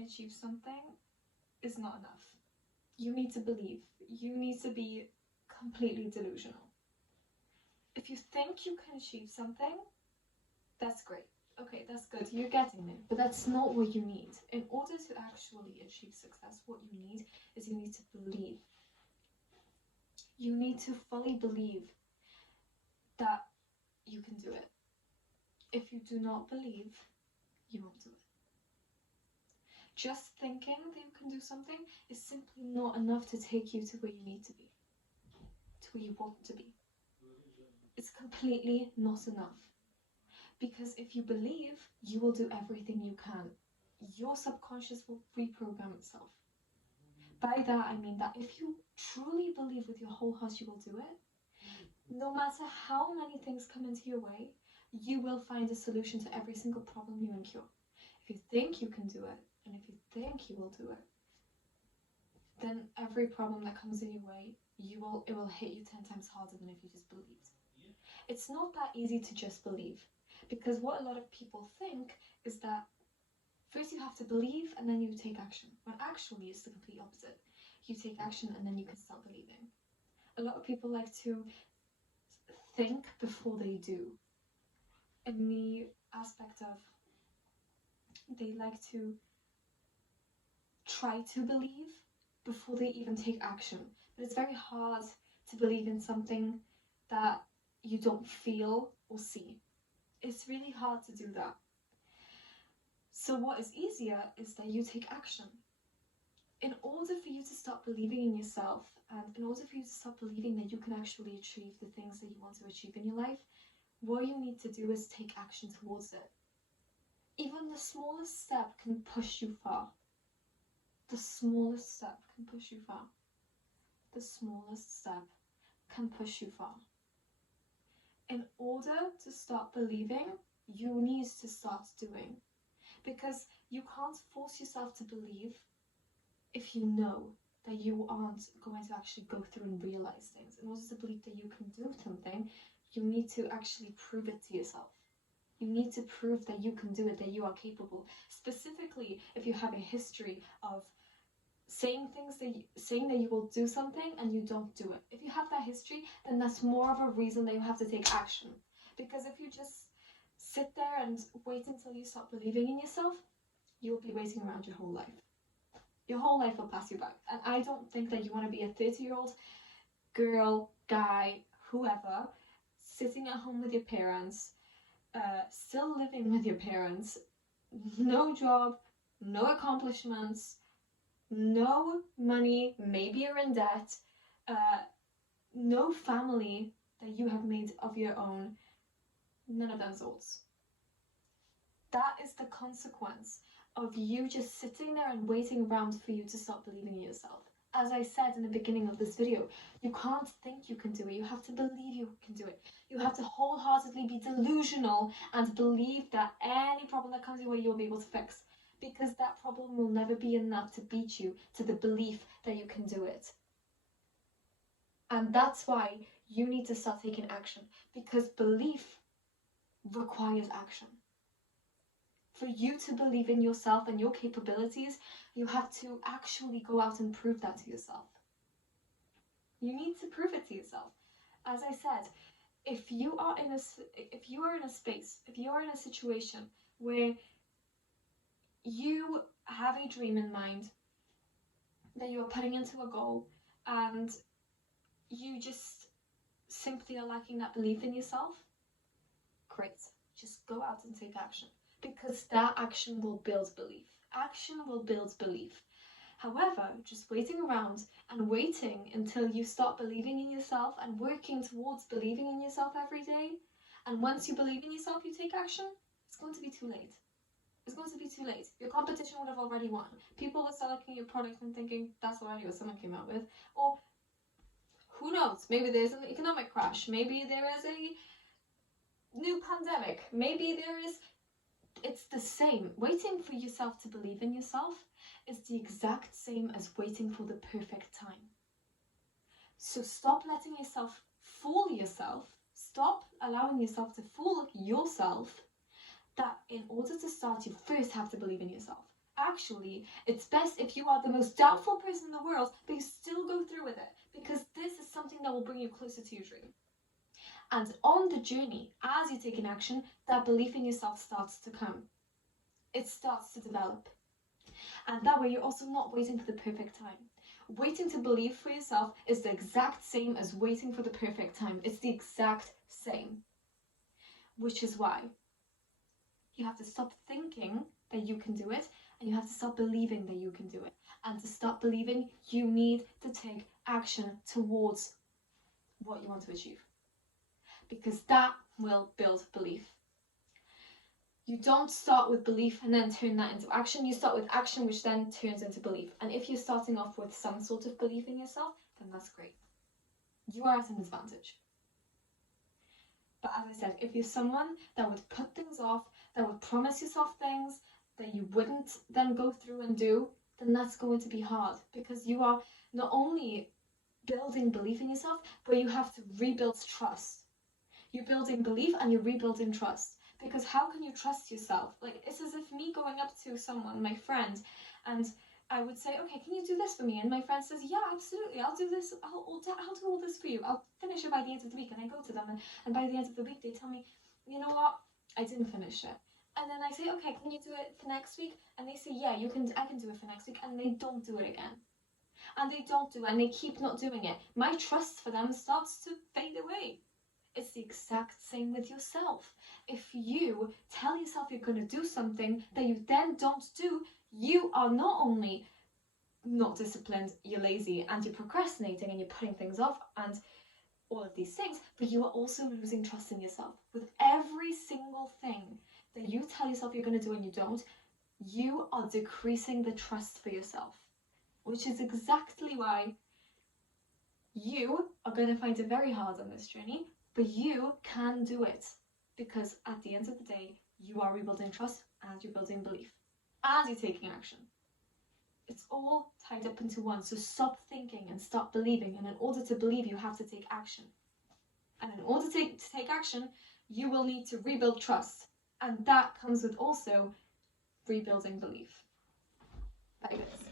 can achieve something is not enough. You need to believe. You need to be completely delusional. If you think you can achieve something, that's great. Okay, that's good. You're getting there. But that's not what you need. In order to actually achieve success, what you need is you need to believe. You need to fully believe that you can do it. If you do not believe, you won't do it. Just thinking that you can do something is simply not enough to take you to where you need to be, to where you want to be. It's completely not enough. Because if you believe, you will do everything you can. Your subconscious will reprogram itself. By that, I mean that if you truly believe with your whole heart you will do it, no matter how many things come into your way, you will find a solution to every single problem you incur. If you think you can do it, and if you think you will do it, then every problem that comes in your way, it will hit you 10 times harder than if you just believed. It's not that easy to just believe, because what a lot of people think is that first you have to believe and then you take action, when actually it's the complete opposite. You take action and then you can start believing. A lot of people like to think before they do, in the aspect of they like to try to believe before they even take action. But it's very hard to believe in something that you don't feel or see. It's really hard to do that. So what is easier is that you take action. In order for you to start believing in yourself, and in order for you to start believing that you can actually achieve the things that you want to achieve in your life, what you need to do is take action towards it. Even the smallest step can push you far. The smallest step can push you far. The smallest step can push you far. In order to start believing, you need to start doing. Because you can't force yourself to believe if you know that you aren't going to actually go through and realize things. In order to believe that you can do something, you need to actually prove it to yourself. You need to prove that you can do it, that you are capable. Specifically, if you have a history of saying that you will do something and you don't do it. If you have that history, then that's more of a reason that you have to take action. Because if you just sit there and wait until you start believing in yourself, you'll be waiting around your whole life. Your whole life will pass you by. And I don't think that you want to be a 30-year-old girl, guy, whoever, sitting at home with your parents, still living with your parents, no job, no accomplishments, no money, maybe you're in debt, no family that you have made of your own, none of them sorts. That is the consequence of you just sitting there and waiting around for you to start believing in yourself. As I said in the beginning of this video, you can't think you can do it, you have to believe you can do it. You have to wholeheartedly be delusional and believe that any problem that comes your way you'll be able to fix. Because that problem will never be enough to beat you to the belief that you can do it. And that's why you need to start taking action, because belief requires action. For you to believe in yourself and your capabilities, you have to actually go out and prove that to yourself. You need to prove it to yourself. As I said, if you are in a situation where you have a dream in mind that you are putting into a goal and you just simply are lacking that belief in yourself, great, just go out and take action, because that action will build belief. Action will build belief. However, just waiting around and waiting until you start believing in yourself and working towards believing in yourself every day, and once you believe in yourself you take action, it's going to be too late. It's going to be too late. Your competition would have already won. People will start looking at your product and thinking, that's already what someone came out with. Or, who knows, maybe there's an economic crash. Maybe there is a new pandemic. Maybe it's the same. Waiting for yourself to believe in yourself is the exact same as waiting for the perfect time. So stop letting yourself fool yourself. Stop allowing yourself to fool yourself that in order to start, you first have to believe in yourself. actually, it's best if you are the most doubtful person in the world, but you still go through with it, because this is something that will bring you closer to your dream. And on the journey, as you take an action, that belief in yourself starts to come. It starts to develop. And that way you're also not waiting for the perfect time. Waiting to believe for yourself is the exact same as waiting for the perfect time. It's the exact same. Which is why you have to stop thinking that you can do it, and you have to stop believing that you can do it. And to stop believing, you need to take action towards what you want to achieve. Because that will build belief. You don't start with belief and then turn that into action. You start with action, which then turns into belief. And if you're starting off with some sort of belief in yourself, then that's great. You are at an advantage. But as I said, if you're someone that would put things off, that would promise yourself things that you wouldn't then go through and do, then that's going to be hard, because you are not only building belief in yourself, but you have to rebuild trust. You're building belief and you're rebuilding trust. Because how can you trust yourself? Like, it's as if me going up to someone, my friend, and I would say, okay, can you do this for me? And my friend says, yeah, absolutely, I'll do this. I'll do all this for you. I'll finish it by the end of the week. And I go to them, and by the end of the week, they tell me, you know what? I didn't finish it. And then I say, okay, can you do it for next week? And they say, yeah, I can do it for next week. And they don't do it again. And they don't do it, and they keep not doing it. My trust for them starts to fade away. It's the exact same with yourself. If you tell yourself you're going to do something that you then don't do, you are not only not disciplined, you're lazy, and you're procrastinating, and you're putting things off, and all of these things, but you are also losing trust in yourself. With every single thing that you tell yourself you're going to do and you don't, you are decreasing the trust for yourself, which is exactly why you are going to find it very hard on this journey. But you can do it, because at the end of the day, you are rebuilding trust and you're building belief and you're taking action. It's all tied up into one. So stop thinking and stop believing. And in order to believe, you have to take action. And in order to take action, you will need to rebuild trust. And that comes with also rebuilding belief. Like this.